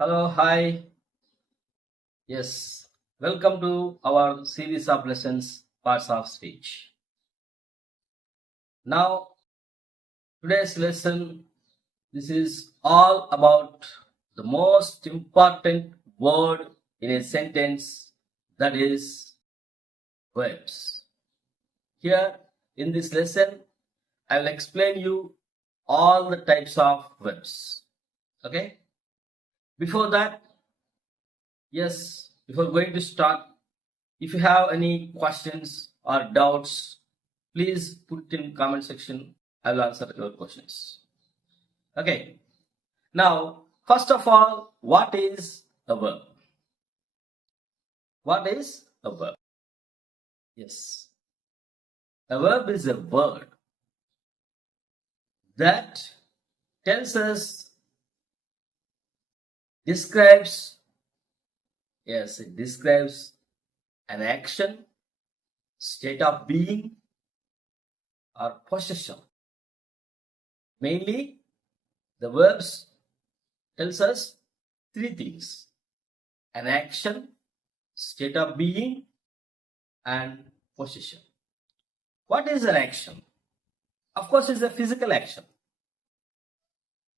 Hello, hi. Yes, welcome to our series of lessons, Parts of Speech. Now, today's lesson, this is all about the most important word in a sentence, that is verbs. Here in this lesson, I will explain you all the types of verbs. Okay? Before that, yes, before going to start, if you have any questions or doubts, please put in comment section. I will answer your questions. Okay. Now, first of all, what is a verb? What is a verb? Yes. A verb is a word that tells us, describes, yes, it describes an action, state of being, or possession. Mainly, the verbs tells us three things: an action, state of being, and possession. What is an action? Of course, it's a physical action.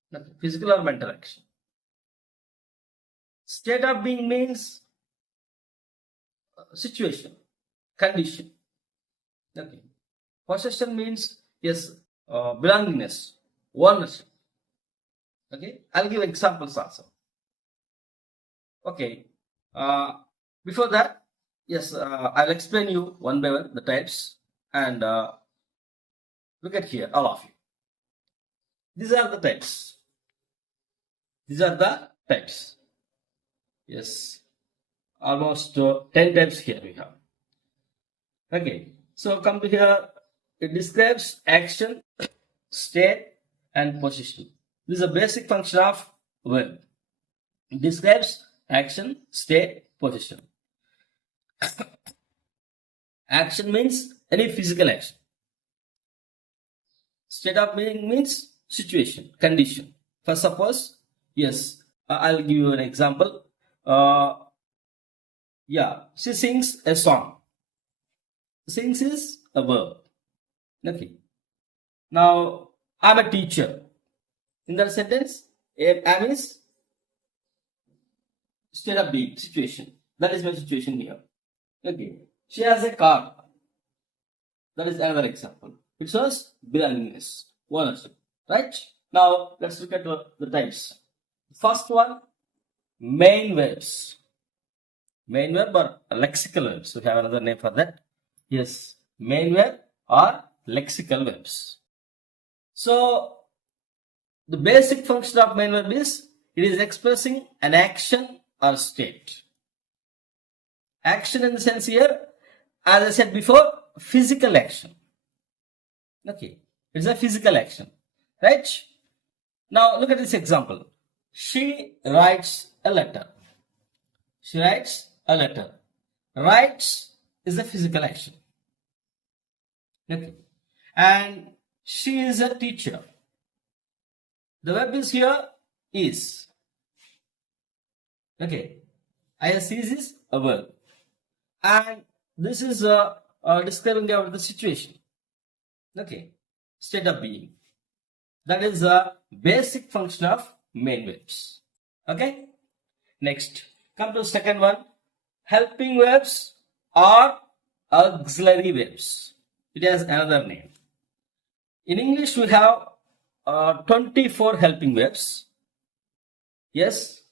Nothing. Physical or mental action. State of being means situation, condition. Okay. Possession means, yes, belongingness, ownership. Okay. I'll give examples also. Okay. Before that, yes, I'll explain you one by one the types, and look at here, all of you. These are the types. These are the types. Yes, almost 10 types here we have. Okay, so come to here. It describes action, state, and position. This is a basic function of verb. It describes action, state, position. Action means any physical action. State of being means situation, condition. For suppose, yes, I'll give you an example. Yeah, she sings a song. Sings is a verb. Okay. Now, I'm a teacher. In that sentence, am is state of being, situation. That is my situation here. Okay. She has a car. That is another example. It shows belongingness, ownership. Right? Now, let's look at the types. First one, main verbs. Main verb or lexical verbs. We have another name for that. Yes, main verb or lexical verbs. So, the basic function of main verb is, it is expressing an action or state. Action in the sense here, as I said before, physical action. Okay, it's a physical action, right? Now, look at this example. She writes a letter. She writes a letter. Writes is a physical action. Okay. And she is a teacher. The verb is here is. Okay. Is is a verb. And this is describing the situation. Okay. State of being. That is the basic function of main verbs. Okay. Next. Come to the second one. Helping verbs or auxiliary verbs. It has another name. In English, we have 24 helping verbs. Yes.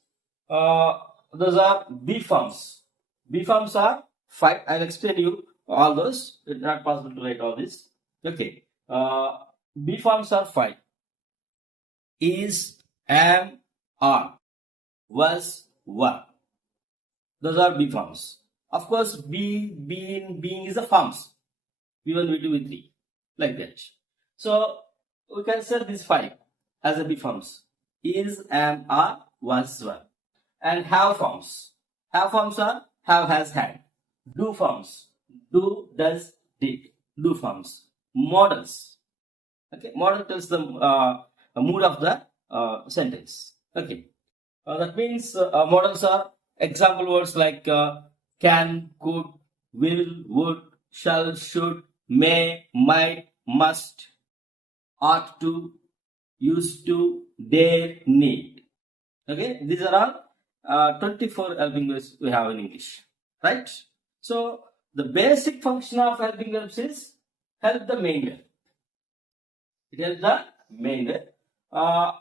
Those are B forms. B forms are 5. I'll explain you all those. It's not possible to write all this. Okay. B forms are 5. Is, am, are, was, were. Those are B forms. Of course, being is a forms. B1, B2, B3. Like that. So, we can set these 5 as a B forms. Is, am, are, was, were. And have forms. Have forms are have, has, had. Do forms. Do, does, did. Do forms. Models. Okay. Model tells the mood of the sentence. Okay. That means modals are example words like can, could, will, would, shall, should, may, might, must, ought to, used to, dare, need. Okay, these are all 24 helping verbs we have in English, right? So the basic function of helping verbs is help the main verb. It helps the main verb,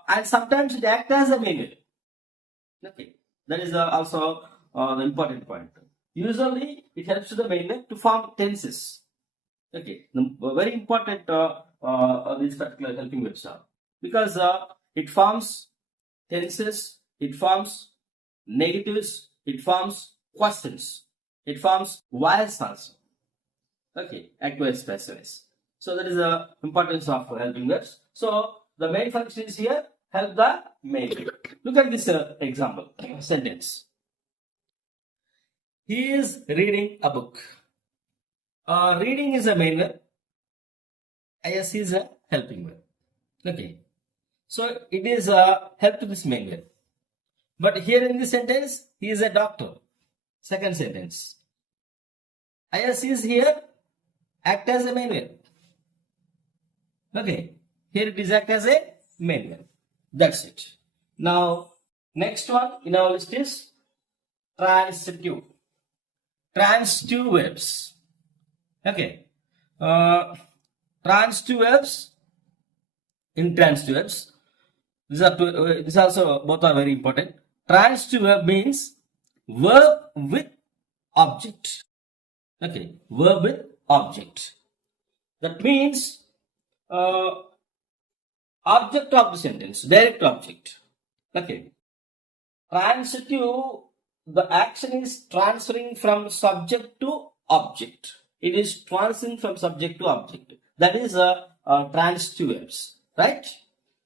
and sometimes it acts as a main verb. Okay, that is also the important point. Usually, it helps the main verb to form tenses. Okay, the very important these particular helping verbs are, because it forms tenses, it forms negatives, it forms questions, it forms voice also. Okay, acquiesce, passive. So that is the importance of helping verbs. So the main function is here help the main verb. Look at this example sentence. He is reading a book. Reading is a main verb. Is is a helping verb. Okay. So it is help to this main verb. But here in this sentence, he is a doctor. Second sentence. Is is here act as a main verb. Okay. Here it is act as a main verb. That's it. Now, next one in our list is transitive. Transitive verbs. Okay. Transitive verbs, intransitive verbs. These are two, these also both are very important. Transitive verb means verb with object. Okay, verb with object. That means object of the sentence, direct object. Okay. Transitive, the action is transferring from subject to object. It is transferring from subject to object. That is transitive verbs, right?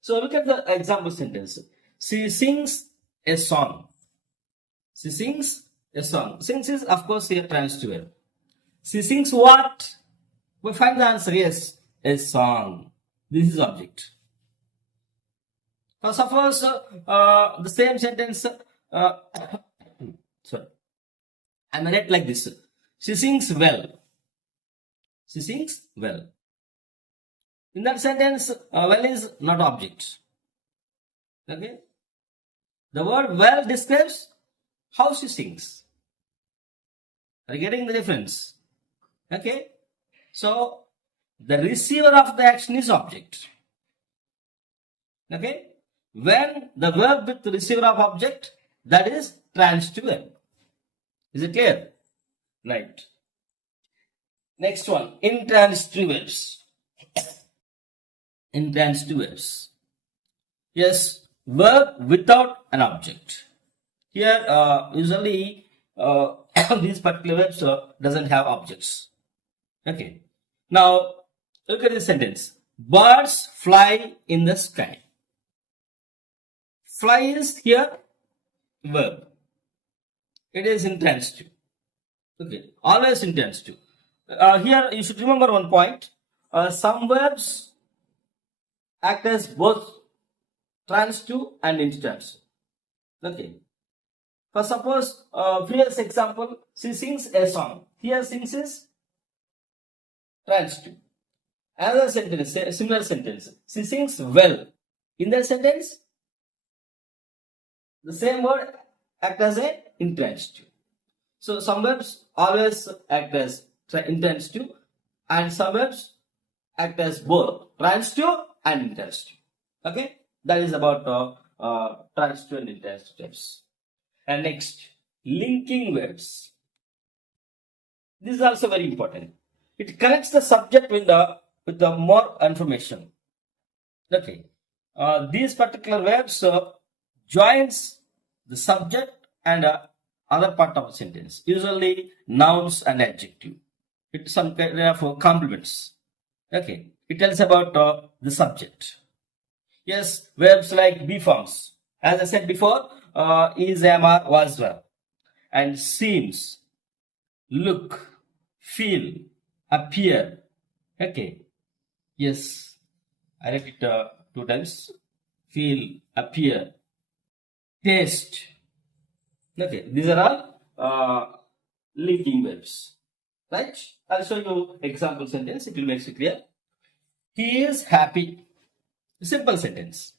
So look at the example sentence. She sings a song. She sings a song. Sings is of course here transitive verb. She sings what? We find the answer. Yes, a song. This is object. Now suppose the same sentence. Sorry, I read like this. She sings well. She sings well. In that sentence, well is not object. Okay. The word well describes how she sings. Are you getting the difference? Okay. So the receiver of the action is object. Okay. When the verb with the receiver of object, that is transitive verb. Is it clear? Right. Next one, intransitive verbs. Intransitive verbs. Yes, verb without an object. Here, usually these particular verbs doesn't have objects. Okay. Now, look at this sentence. Birds fly in the sky. Fly is here verb. It is intransitive. Okay. Always intransitive. Here you should remember one point. Some verbs act as both transitive and intransitive. Okay. For suppose previous example, she sings a song. Here sings is transitive. Another sentence, similar sentence. She sings well. In that sentence, the same word act as a intransitive. So some verbs always act as intransitive, and some verbs act as both transitive and intransitive. Okay, that is about transitive and intransitive verbs. And next, linking verbs. This is also very important. It connects the subject with the more information. Okay, these particular verbs joins the subject and other part of the sentence. Usually nouns and adjective. It's some kind of complements. Okay, it tells about the subject. Yes, verbs like be forms. As I said before, is, am, are, was, were. And seems, look, feel, appear. Okay. Yes, I read it 2 times. Feel, appear. taste. Okay, these are all linking verbs, right? I'll show you example sentence. It will make it clear. He is happy. Simple sentence.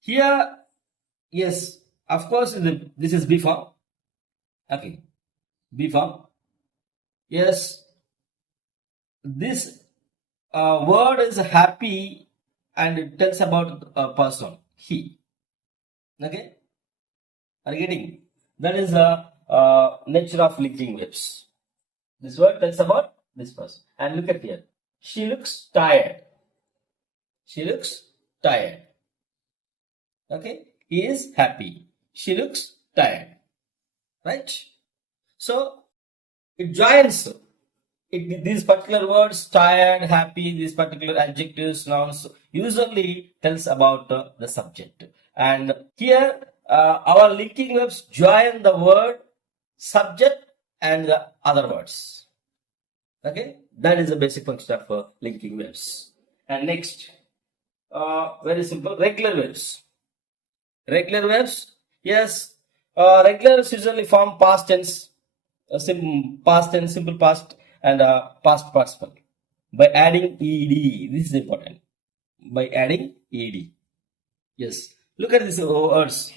Here, yes, of course, this is B form. Okay, B form. Yes, this word is happy and it tells about a person, he. Okay, are you getting? That is the nature of linking verbs. This word tells about this person. And look at here. She looks tired. She looks tired. Okay, he is happy. She looks tired. Right? So it joins these particular words, tired, happy, these particular adjectives, nouns, usually tells about the subject. And here, our linking verbs join the word subject and the other words. Okay, that is the basic function of linking verbs. And next, very simple, regular verbs. Regular verbs, yes, regulars usually form past tense, past tense, simple past, and past participle by adding ed. This is important. By adding ed. Yes. Look at these words.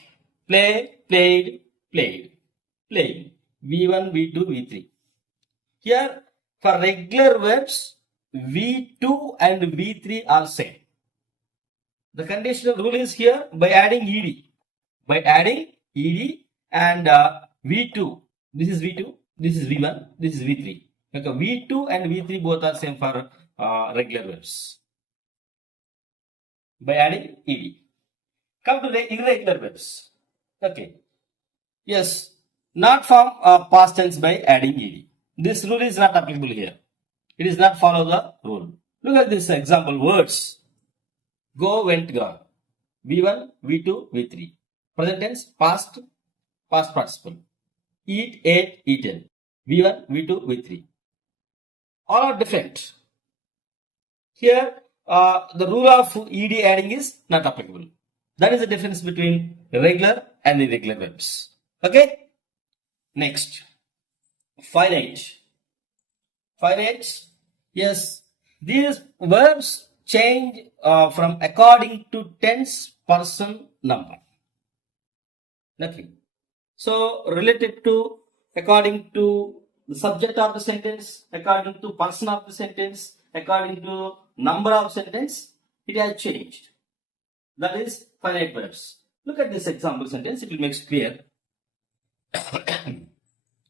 Play, played, played, playing. V1, V2, V3. Here, for regular verbs, V2 and V3 are same. The conditional rule is here by adding ed. By adding ed and V2. This is V2, this is V1, this is V3. Okay, V2 and V3 both are same for regular verbs. By adding ed. Come to the irregular verbs. Okay. Yes, not form past tense by adding ed. This rule is not applicable here. It is not follow the rule. Look at this example words. Go, went, gone. V1, V2, V3. Present tense, past, past participle. Eat, ate, eaten. V1, V2, V3. All are different. Here, the rule of ed adding is not applicable. That is the difference between regular and irregular verbs. Okay? Next. Finite. Finite. Yes. These verbs change from according to tense, person, number. Nothing. So, related to, according to the subject of the sentence, according to person of the sentence, according to number of sentence, it has changed. That is finite verbs. Look at this example sentence, it will make it clear.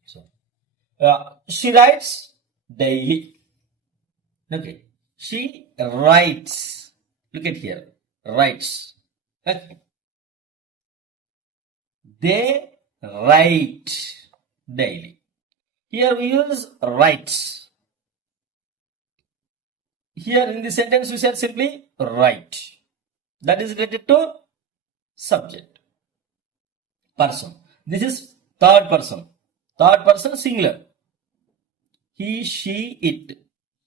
So, she writes daily. Okay. She writes. Look at here. Writes. Okay. They write daily. Here we use writes. Here in the sentence we said simply write. That is related to subject. Person. This is third person. Third person singular. He, she, it.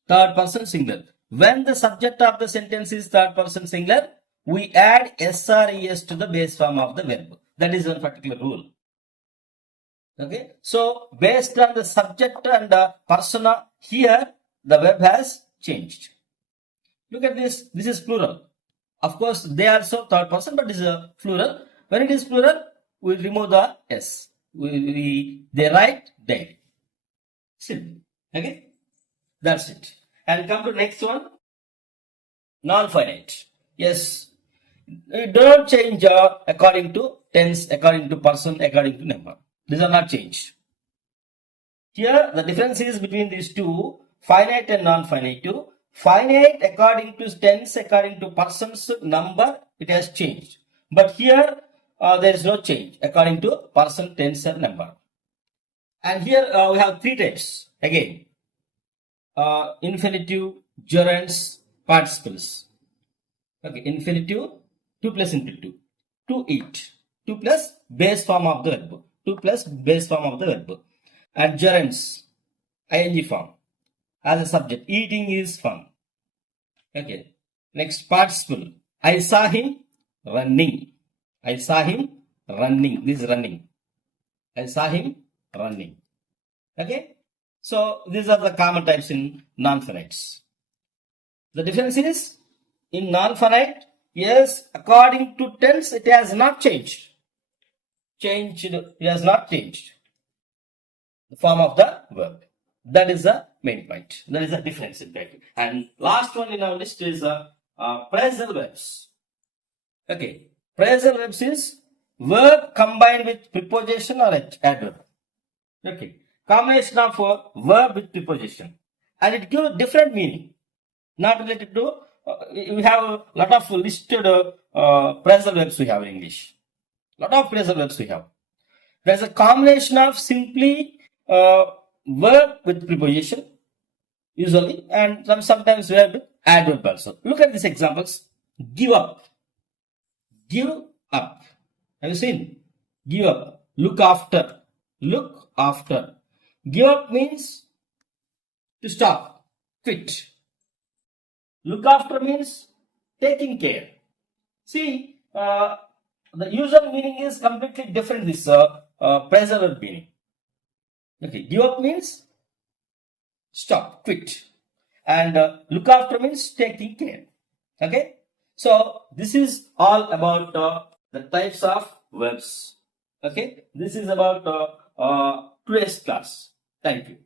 Third person singular. When the subject of the sentence is third person singular, we add s or es to the base form of the verb. That is one particular rule. Okay. So, based on the subject and the persona, here the verb has changed. Look at this. This is plural. Of course, they are also third person, but it is a plural. When it is plural, we remove the s. They write daily. Simple. Okay. That's it. And come to next one. Non-finite. Yes. It do not change according to tense, according to person, according to number. These are not changed. Here, the difference is between these two, finite and non-finite. Finite according to tense, according to person's number, it has changed. But here, there is no change according to person, tense, and number. And here we have three types. Again, infinitive, gerunds, participles. Okay, infinitive, 2 plus infinitive. To eat. 2 plus base form of the verb. 2 plus base form of the verb. And gerunds, ing form. As a subject, eating is fun. Okay. Next, participle. I saw him running. I saw him running. This is running. I saw him running. Okay. So these are the common types in non-finites. The difference is in non-finite, yes, according to tense, it has not changed. It has not changed the form of the verb. That is the main point. That is the difference in that. And last one in our list is phrasal verbs. Okay, phrasal verbs is verb combined with preposition or adverb. Okay, combination of verb with preposition, and it gives different meaning. Not related to we have a lot of listed phrasal verbs we have in English. Lot of phrasal verbs we have. There's a combination of simply verb with preposition usually, and sometimes verb with adverb also. Look at these examples. Give up. Give up. Have you seen? Give up. Look after. Look after. Give up means to stop, quit. Look after means taking care. See, the usual meaning is completely different. This phrasal verb meaning. Okay, give up means stop, quit, and look after means taking care. Okay, so this is all about the types of verbs. Okay, this is about today's class. Thank you.